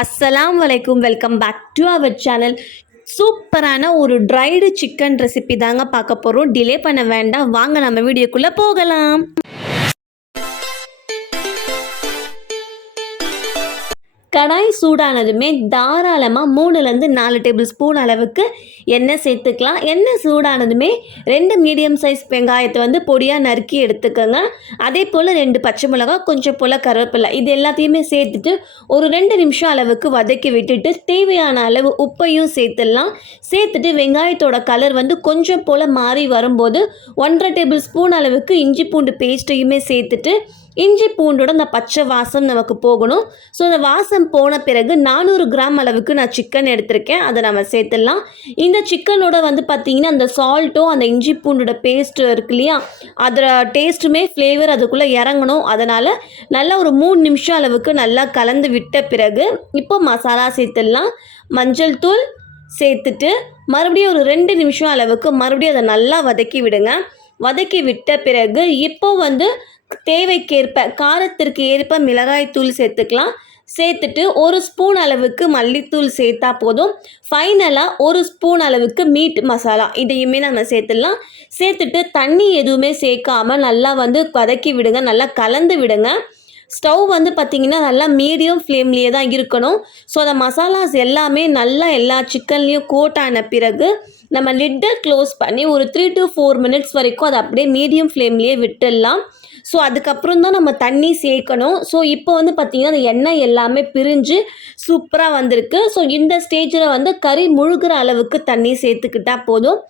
அஸ்ஸலாமு அலைக்கும், welcome back to our channel. சூப்பரான ஒரு ட்ரைடு சிக்கன் ரெசிபி தாங்க பார்க்க போகிறோம். டிலே பண்ண வேண்டாம், வாங்க நம்ம வீடியோக்குள்ளே போகலாம். கடாய் சூடானதுமே தாராளமாக 3லேருந்து 4 டேபிள் ஸ்பூன் அளவுக்கு எண்ணெய் சேர்த்துக்கலாம். எண்ணெய் சூடானதுமே 2 மீடியம் சைஸ் வெங்காயத்தை பொடியாக நறுக்கி எடுத்துக்கோங்க. அதே போல் 2 பச்சை மிளகாய், கொஞ்சம் போல் கருவேப்பிலை, இது எல்லாத்தையுமே சேர்த்துட்டு ஒரு 2 நிமிஷம் அளவுக்கு வதக்கி விட்டுட்டு தேவையான அளவு உப்பையும் சேர்த்துடலாம். சேர்த்துட்டு வெங்காயத்தோட கலர் கொஞ்சம் போல் மாறி வரும்போது 1.5 டேபிள் ஸ்பூன் அளவுக்கு இஞ்சி பூண்டு பேஸ்ட்டையுமே சேர்த்துட்டு இஞ்சி பூண்டோட அந்த பச்சை வாசம் நமக்கு போகணும். ஸோ அந்த வாசம் போன பிறகு 400 கிராம் அளவுக்கு நான் சிக்கன் எடுத்திருக்கேன், அதை நம்ம சேர்த்துடலாம். இந்த சிக்கனோட பார்த்திங்கன்னா அந்த சால்ட்டோ அந்த இஞ்சி பூண்டோட பேஸ்ட் இருக்கு இல்லையா, அதோட டேஸ்ட்டுமே ஃப்ளேவர் அதுக்குள்ளே இறங்கணும். அதனால் நல்லா ஒரு 3 நிமிஷம் அளவுக்கு நல்லா கலந்து விட்ட பிறகு இப்போ மசாலா சேர்த்துடலாம். மஞ்சள் தூள் சேர்த்துட்டு மறுபடியும் ஒரு 2 நிமிஷம் அளவுக்கு மறுபடியும் அதை நல்லா வதக்கி விடுங்க. வதக்கி விட்ட பிறகு இப்போ தேவைக்கேற்ப காரத்திற்கு ஏற்ப மிளகாய் தூள் சேர்த்துக்கலாம். சேர்த்துட்டு 1 ஸ்பூன் அளவுக்கு மல்லித்தூள் சேர்த்தா போதும். ஃபைனலாக 1 ஸ்பூன் அளவுக்கு மீட் மசாலா இதையுமே நம்ம சேர்த்துடலாம். சேர்த்துட்டு தண்ணி எதுவுமே சேர்க்காமல் நல்லா வதக்கி விடுங்க, நல்லா கலந்து விடுங்க. ஸ்டவ் பார்த்திங்கன்னா நல்லா மீடியம் ஃப்ளேம்லேயே தான் இருக்கணும். ஸோ அந்த மசாலாஸ் எல்லாமே நல்லா எல்லா சிக்கன்லேயும் கோட் ஆன பிறகு நம்ம லிட்டை க்ளோஸ் பண்ணி ஒரு 3 to 4 மினிட்ஸ் வரைக்கும் அதை அப்படியே மீடியம் ஃப்ளேம்லேயே விட்டுடலாம். ஸோ அதுக்கப்புறம் தான் நம்ம தண்ணி சேர்க்கணும். ஸோ இப்போ பார்த்திங்கன்னா அந்த எண்ணெய் எல்லாமே பிரிஞ்சு சூப்பராக வந்திருக்கு. ஸோ இந்த ஸ்டேஜில் கறி முழுகிற அளவுக்கு தண்ணி சேர்த்துக்கிட்டால் போதும்.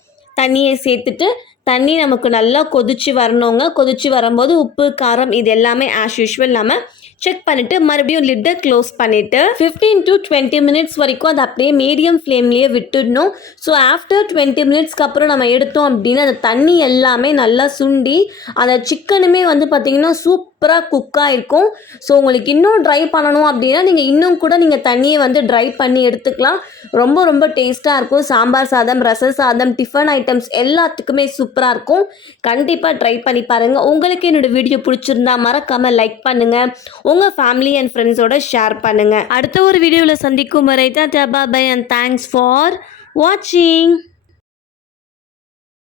தண்ணியை சேர்த்துட்டு தண்ணி நமக்கு நல்லா கொதிச்சு வரணுங்க. கொதிச்சு வரும்போது உப்பு காரம் இது எல்லாமே ஆஸ் யூஷுவல் நம்ம செக் பண்ணிவிட்டு மறுபடியும் லிட்டை க்ளோஸ் பண்ணிவிட்டு 15 to 20 மினிட்ஸ் வரைக்கும் அதை அப்படியே மீடியம் ஃப்ளேம்லேயே விட்டுடணும். ஸோ ஆஃப்டர் 20 மினிட்ஸ்க்கு அப்புறம் நம்ம எடுத்தோம் அப்படின்னா அந்த தண்ணி எல்லாமே நல்லா சுண்டி அந்த சிக்கனுமே பார்த்திங்கன்னா சூப்பராக குக்காக இருக்கும். ஸோ உங்களுக்கு இன்னும் ட்ரை பண்ணணும் அப்படின்னா நீங்கள் இன்னும் கூட நீங்கள் தண்ணியை ட்ரை பண்ணி எடுத்துக்கலாம். ரொம்ப ரொம்ப டேஸ்ட்டாக இருக்கும். சாம்பார் சாதம், ரச சாதம், டிஃபன் ஐட்டம்ஸ் எல்லாத்துக்குமே சூப்பராக இருக்கும். கண்டிப்பாக ட்ரை பண்ணி பாருங்கள். உங்களுக்கு என்னோடய வீடியோ பிடிச்சிருந்தா மறக்காமல் லைக் பண்ணுங்கள், உங்கள் ஃபேமிலி அண்ட் ஃப்ரெண்ட்ஸோட ஷேர் பண்ணுங்கள். அடுத்த ஒரு வீடியோவில் சந்திக்கும் வரை tata bye and thanks for வாட்சிங்.